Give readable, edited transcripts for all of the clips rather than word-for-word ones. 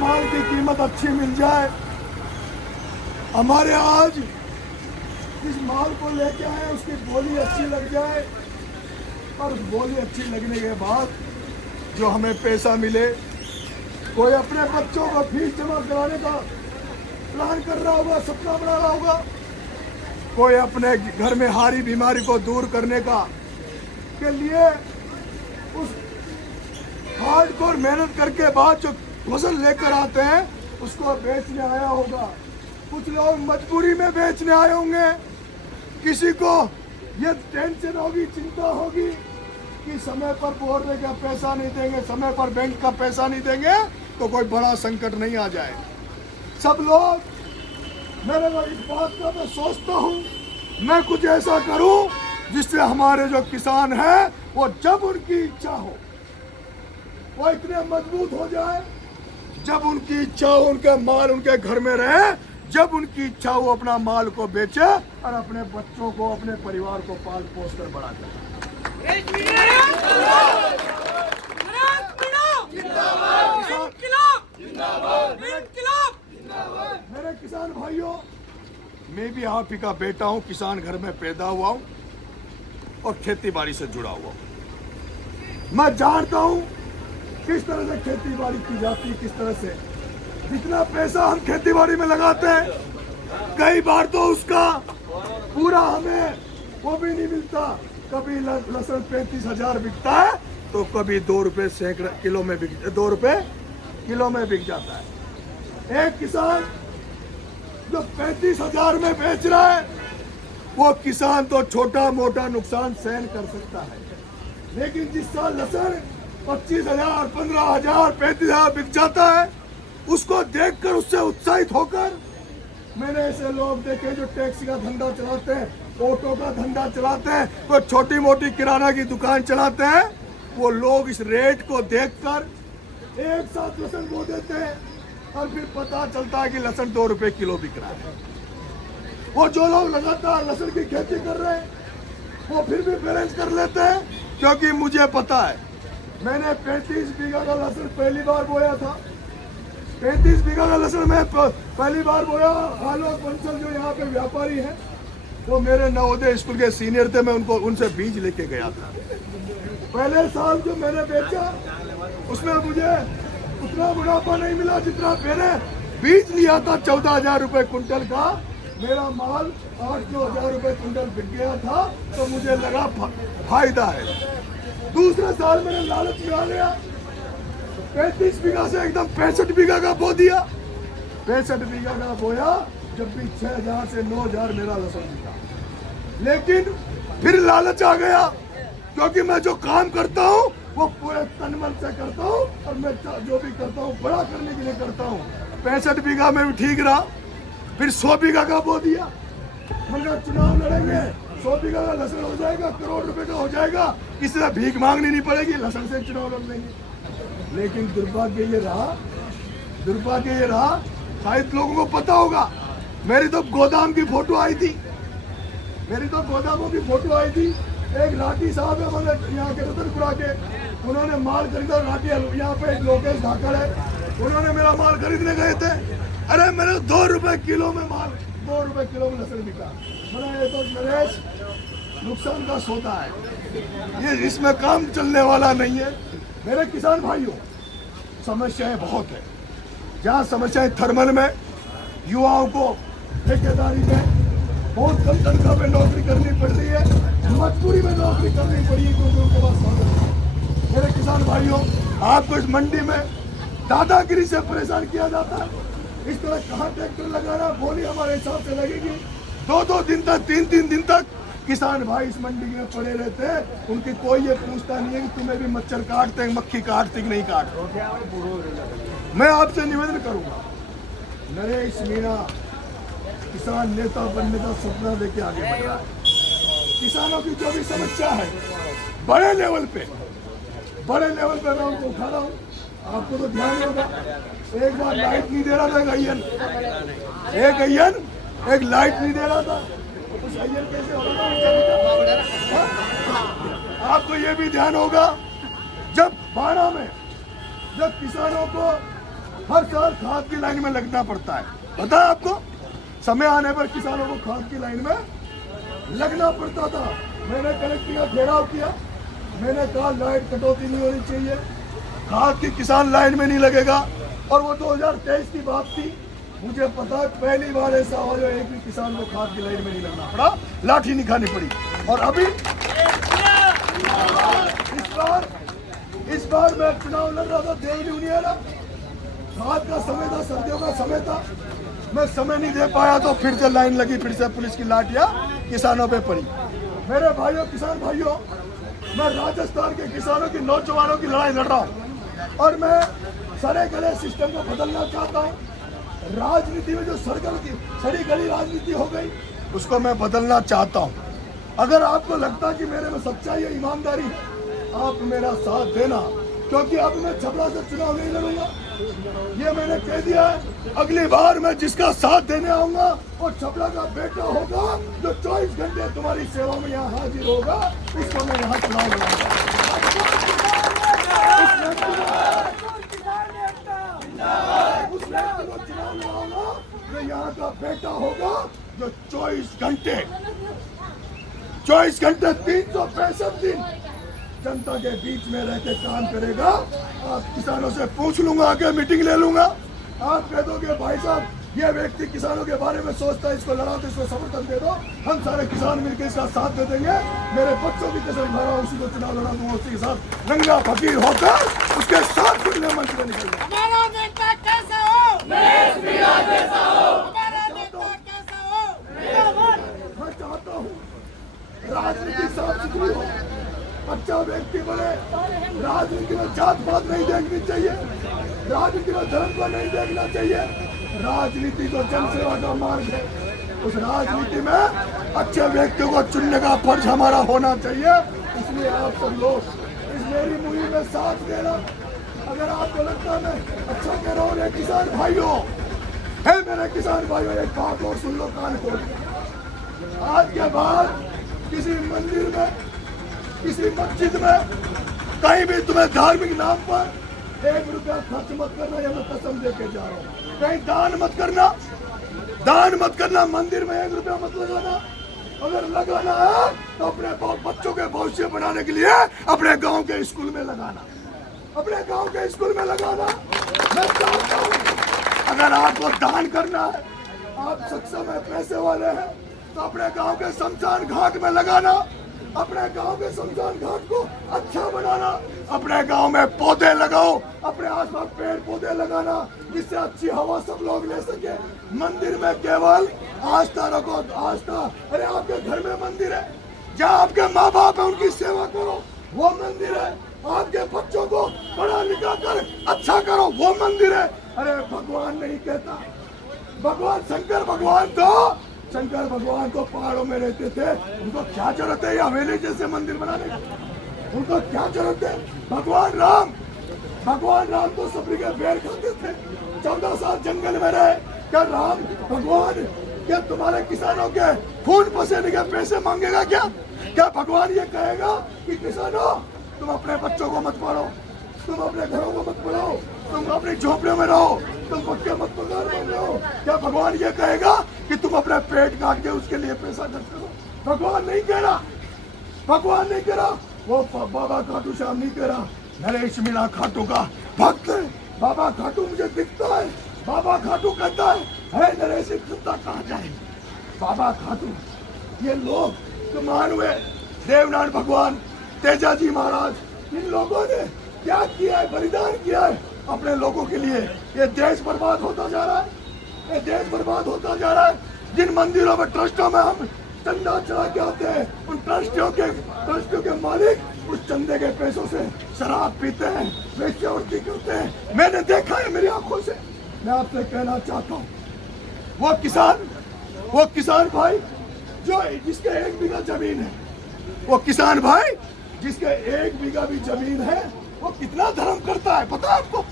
माल की कीमत अच्छी मिल जाए। हमारे आज इस माल को लेके आए, उसकी बोली अच्छी लग जाए, और उस बोली अच्छी लगने के बाद जो हमें पैसा मिले, कोई अपने बच्चों को फीस जमा कराने का प्लान कर रहा होगा, सपना बना रहा होगा, कोई अपने घर में हारी बीमारी को दूर करने का के लिए उस हार्डकोर मेहनत करके बाद जो फसल लेकर आते हैं उसको बेचने आया होगा। कुछ लोग मजबूरी में बेचने आए होंगे, किसी को ये टेंशन होगी, चिंता होगी कि समय पर बोलने का पैसा नहीं देंगे, समय पर बैंक का पैसा नहीं देंगे तो कोई बड़ा संकट नहीं आ जाए। सब लोग मेरे को इस बात का मैं सोचता हूँ, मैं कुछ ऐसा करूँ जिससे हमारे जो किसान हैं वो जब उनकी इच्छा हो वो इतने मजबूत हो जाए, जब उनकी इच्छा हो उनका माल उनके घर में रहे, जब उनकी इच्छा हो अपना माल को बेचे और अपने बच्चों को, अपने परिवार को पाल पोस कर बड़ा करे। मेरे किसान भाइयों, मैं भी आप ही का बेटा हूँ, किसान घर में पैदा हुआ हूँ और खेती बाड़ी से जुड़ा हुआ हूँ। मैं जानता हूँ किस तरह से खेती बाड़ी की जाती है, किस तरह से जितना पैसा हम खेती बाड़ी में लगाते हैं, कई बार तो उसका पूरा हमें वो भी नहीं मिलता। कभी लहसुन 35,000 बिकता है तो कभी 2 रुपए सैकड़ा किलो में 2 रुपए किलो में बिक जाता है। एक किसान जो 35,000 में बेच रहा है वो किसान तो छोटा मोटा नुकसान सहन कर सकता है, लेकिन जिस साल लहसुन 25,000, 15,000, 35,000 बिक जाता है उसको देखकर, उससे उत्साहित होकर मैंने ऐसे लोग देखे जो टैक्सी का धंधा चलाते हैं, ऑटो का धंधा चलाते हैं, तो छोटी मोटी किराना की दुकान चलाते हैं, वो लोग इस रेट को देखकर एक साथ लहसुन बो देते हैं और फिर पता चलता है कि लहसुन 2 रुपए किलो बिक रहा है। वो जो लोग लगातार लहसुन की खेती कर रहे हैं वो फिर भी बैलेंस कर लेते हैं, क्योंकि मुझे पता है मैंने 35 बीघा का लहसुन पहली बार बोया था। 35 बीघा का लहसुन मैं पहली बार बोया। आलोक बंसल जो यहाँ पे व्यापारी हैं वो मेरे नवोदय स्कूल के सीनियर थे, मैं उनसे बीज लेके गया था। पहले साल जो मैंने बेचा उसमें मुझे उतना मुनाफा नहीं मिला जितना मैंने बीज लिया था। 14,000 रुपए कुंटल का मेरा माल 8-9 रुपए कुंटल बिक गया था, तो मुझे लगा फायदा है। दूसरे साल मैंने लालच में आ गया, 35 बीघा से एकदम 65 बीघा का बो दिया। 65 बीघा का बोया, जब भी 6,000 से 9,000 मेरा लहसुन बिका। लेकिन फिर लालच आ गया, क्योंकि मैं जो काम करता हूँ वो पूरे तन मन से करता हूँ और मैं जो भी करता हूँ बड़ा करने के लिए करता हूँ। 65 बीघा में भी ठीक रहा, फिर 100 बीघा का बो दिया। मतलब चुनाव लड़ेंगे, 100 बीघा का लहसुन हो जाएगा, करोड़ रुपए का हो जाएगा, किसी से भीख मांगनी नहीं पड़ेगी, लहसुन से चुनाव लड़ लेंगे। लेकिन दुर्भाग्य ये रहा, शायद लोगों को पता होगा, मेरी तो गोदाम की फोटो आई थी, मेरी तो गोदामों की फोटो आई थी। एक राठी साहब है हमारे यहाँ के रतनपुरा के, उन्होंने माल खरीदा। राठी यहाँ पे लोकेश धाकड़ है, उन्होंने मेरा माल खरीदने गए थे। अरे मेरे 2 रुपए किलो में माल, 2 रुपए किलो में लहसुन बिका। ये तो नरेश नुकसान का सौदा है, ये इसमें काम चलने वाला नहीं है। मेरे किसान भाइयों, समस्याएं बहुत है। जहाँ समस्याएं थर्मल में युवाओं को ठेकेदारी में बहुत कम तनख्वाह पे नौकरी करनी पड़ रही है, मजबूरी में नौकरी करनी पड़ी है क्योंकि उनके पास साधन है। मेरे किसान भाइयों, आपको इस मंडी में दादागिरी से परेशान किया जाता है। इस तरह कहाँ ट्रैक्टर लगाना, बोली हमारे हिसाब से लगेगी। 2-2 दिन तक, 3-3 दिन तक किसान भाई इस मंडी में पड़े रहते हैं। उनकी कोई ये पूछता नहीं है कि तुम्हें भी मच्छर काटते हैं, मक्खी काटती कि नहीं काटते। मैं आपसे निवेदन करूंगा, नरेश मीणा किसान नेता बनने का सपना लेके आगे बढ़ रहा है। किसानों की जो भी समस्या है बड़े लेवल पे मैं उनको उठा रहा हूँ। आपको तो ध्यान होगा, एक बार लाइट नहीं दे रहा था एक लाइट नहीं दे रहा था, उस अय्यन कैसे हो रहा था? आपको ये भी ध्यान होगा, जब बाड़ा में जब किसानों को हर साल खाद की लाइन में लगना पड़ता है। पता है आपको, समय आने पर किसानों को खाद की लाइन में लगना पड़ता था। मैंने कलेक्टर का घेराव किया, मैंने कहा लाइट कटौती नहीं होनी चाहिए, खाद की किसान लाइन में नहीं लगेगा। और वो 2023 की बात थी, मुझे पता है पहली बार ऐसा हुआ जो एक भी किसान को खाद की लाइन में नहीं लगना पड़ा, लाठी नहीं खानी पड़ी। और अभी इस बार मैं चुनाव लड़ रहा था, देवनी उनियारा, खाद का समय था, सर्दियों का समय था, मैं समय नहीं दे पाया तो फिर से लाइन लगी, फिर से पुलिस की लाठियां किसानों पे पड़ी। मेरे भाइयों, किसान भाइयों, मैं राजस्थान के किसानों की, नौजवानों की लड़ाई लड़ रहा हूँ और मैं सड़े गले सिस्टम को बदलना चाहता हूँ। राजनीति में जो सड़ी गली राजनीति हो गई, उसको मैं बदलना चाहता हूँ। अगर आपको लगता है कि मेरे में सच्चाई है, ईमानदारी है, आप मेरा साथ देना, क्योंकि अब मैं छपरा से चुनाव नहीं लड़ूंगा, ये मैंने कह दिया है। अगली बार मैं जिसका साथ देने आऊंगा वो छपरा का बेटा होगा, जो 24 घंटे तुम्हारी सेवा में यहाँ हाजिर होगा, उसको मैं यहाँ चुनाव लड़ाऊंगा। उस व्यक्ति को चुनाव लड़ाऊंगा जो यहाँ का बेटा होगा, जो 24 घंटे 365 दिन जनता के बीच में रह के काम करेगा। आप किसानों से पूछ लूंगा, आके मीटिंग ले लूंगा, आप कह दोगे भाई साहब ये व्यक्ति किसानों के बारे में सोचता है, इसको लड़ा दो, इसको समर्थन दे दो, हम सारे किसान मिलकर इसका साथ दे देंगे। मेरे बच्चों की कसम खा रहा हूं, उसी को चुनाव लड़ा दूंगा, उसी के साथ नंगा फकीर होकर उसके साथ खुले मंच में निकल जाए। हमारा नेता कैसा हो, जैसा हो, हमारा नेता कैसा हो। मैं चाहता हूँ राजनीति साफ सुथरी हो, अच्छा व्यक्ति बने। राजनीति में जात पात नहीं देखनी चाहिए, राजनीति में धर्म को नहीं देखना चाहिए। राजनीति तो जनसेवा का मार्ग है, उस राजनीति में अच्छे व्यक्तियों को चुनने का फर्ज हमारा होना चाहिए। इसलिए आप सब लोग इस मेरी मुहिम में साथ देना। अगर आपको लगता है मैं अच्छा कह रहा हूँ, किसान भाइयों है, मेरे किसान भाइयों, एक बात और सुन लो कान खोल। आज के बाद किसी मंदिर में, किसी मस्जिद में, कहीं भी तुम्हें धार्मिक नाम पर 1 रुपया खर्च मत करना, ये मैं कसम देके जा रहा हूँ। कहीं दान मत करना, मंदिर में 1 रुपया मत लगाना। अगर लगाना है तो अपने बच्चों के भविष्य बनाने के लिए अपने गांव के स्कूल में लगाना, अपने गांव के स्कूल में लगाना। मैं चाहता हूँ अगर आपको दान करना है, आप सक्षम है, पैसे वाले हैं, तो अपने गांव के शमशान घाट में लगाना, अपने गांव के शमशान घाट को अच्छा बनाना, अपने गांव में पौधे लगाओ, अपने आसपास पेड़ पौधे लगाना, जिससे अच्छी हवा सब लोग ले सके। मंदिर में केवल आस्था रखो, आस्था। अरे आपके घर में मंदिर है, जहाँ आपके माँ बाप है उनकी सेवा करो, वो मंदिर है। आपके बच्चों को पढ़ा लिखा कर अच्छा करो, वो मंदिर है। अरे भगवान नहीं कहता, भगवान शंकर भगवान तो पहाड़ों में रहते थे, उनको क्या जरूरत है हवेली जैसे मंदिर बनाने की, उनको क्या जरूरत है। भगवान राम तो सबरी के पेड़ खाते थे, 14 साल जंगल में रहे। क्या राम भगवान क्या तुम्हारे किसानों के खून पसीने के पैसे मांगेगा क्या भगवान ये कहेगा कि किसानों तुम अपने बच्चों को मत मारो, तुम अपने घरों को मत बढ़ाओ, तुम अपनी झोपड़ियों में रहो, तुम पक्के मत पगार में रहो? क्या भगवान ये कहेगा कि तुम अपना पेट काट के उसके लिए पैसा खर्च करो? भगवान नहीं कह रहा, वो बाबा खाटू श्याम नहीं कह रहा, नरेश मीणा खाटू का भक्त है। बाबा खाटू मुझे दिखता है, बाबा खाटू कहता है नरेश कुत्ता कहाँ जाए। बाबा खाटू ये लोग जो मान हुए, देवनारायण भगवान, तेजाजी महाराज, इन लोगों ने क्या किया है, बलिदान किया है अपने लोगों के लिए। ये देश बर्बाद होता जा रहा है, जिन मंदिरों में, ट्रस्टों में हम चंदा चढ़ा के आते हैं, उन ट्रस्टियों के मालिक उस चंदे के पैसों से शराब पीते हैं, वेश्यावृत्ति करते हैं। मैंने देखा है मेरी आंखों से। मैं आपसे कहना चाहता हूँ, वो किसान भाई जो जिसके 1 बीघा जमीन है, वो किसान भाई जिसके 1 बीघा भी जमीन है, वो कितना धर्म करता है पता है आपको?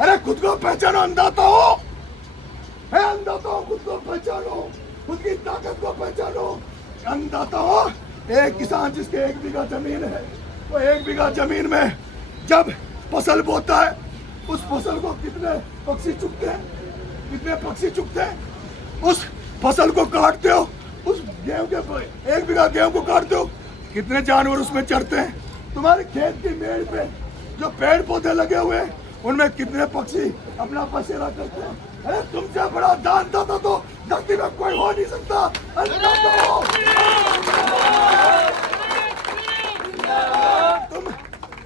अरे खुद को पहचानो, अंधाता हो, खुद को पहचानो, खुद की ताकत को पहचानो, अंधाता हो। एक किसान जिसके 1 बीघा जमीन है, वो 1 बीघा जमीन में जब फसल बोता है, उस फसल को कितने पक्षी चुगते हैं, कितने पक्षी चुगते हैं। उस फसल को काटते हो, उस गेहूं के 1 बीघा गेहूं को काटते हो, कितने जानवर उसमें चढ़ते हैं। तुम्हारे खेत की मेड़ पे जो पेड़ पौधे लगे हुए हैं उनमें कितने पक्षी अपना बसेरा करते हैं। अरे तुमसे बड़ा दानदाता तो धरती में कोई हो नहीं सकता।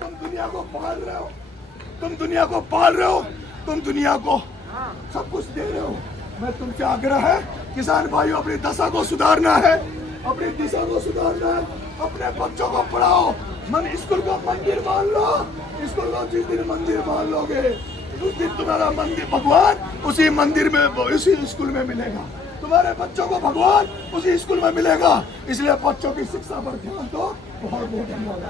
तुम दुनिया को पाल रहे हो, तुम दुनिया को पाल रहे हो, तुम दुनिया को सब कुछ दे रहे हो। मैं तुमसे आग्रह है किसान भाइयों, अपनी दशा को सुधारना है, अपनी दिशा को सुधारना है, अपने बच्चों को पढ़ाओ। स्कूल को मंदिर मान लो, स्कूल को जिस दिन मंदिर मान लोगे उस दिन तुम्हारा मंदिर भगवान उसी मंदिर में उसी स्कूल में मिलेगा, तुम्हारे बच्चों को भगवान उसी स्कूल में मिलेगा। इसलिए बच्चों की शिक्षा पर ध्यान दो। बहुत बहुत धन्यवाद।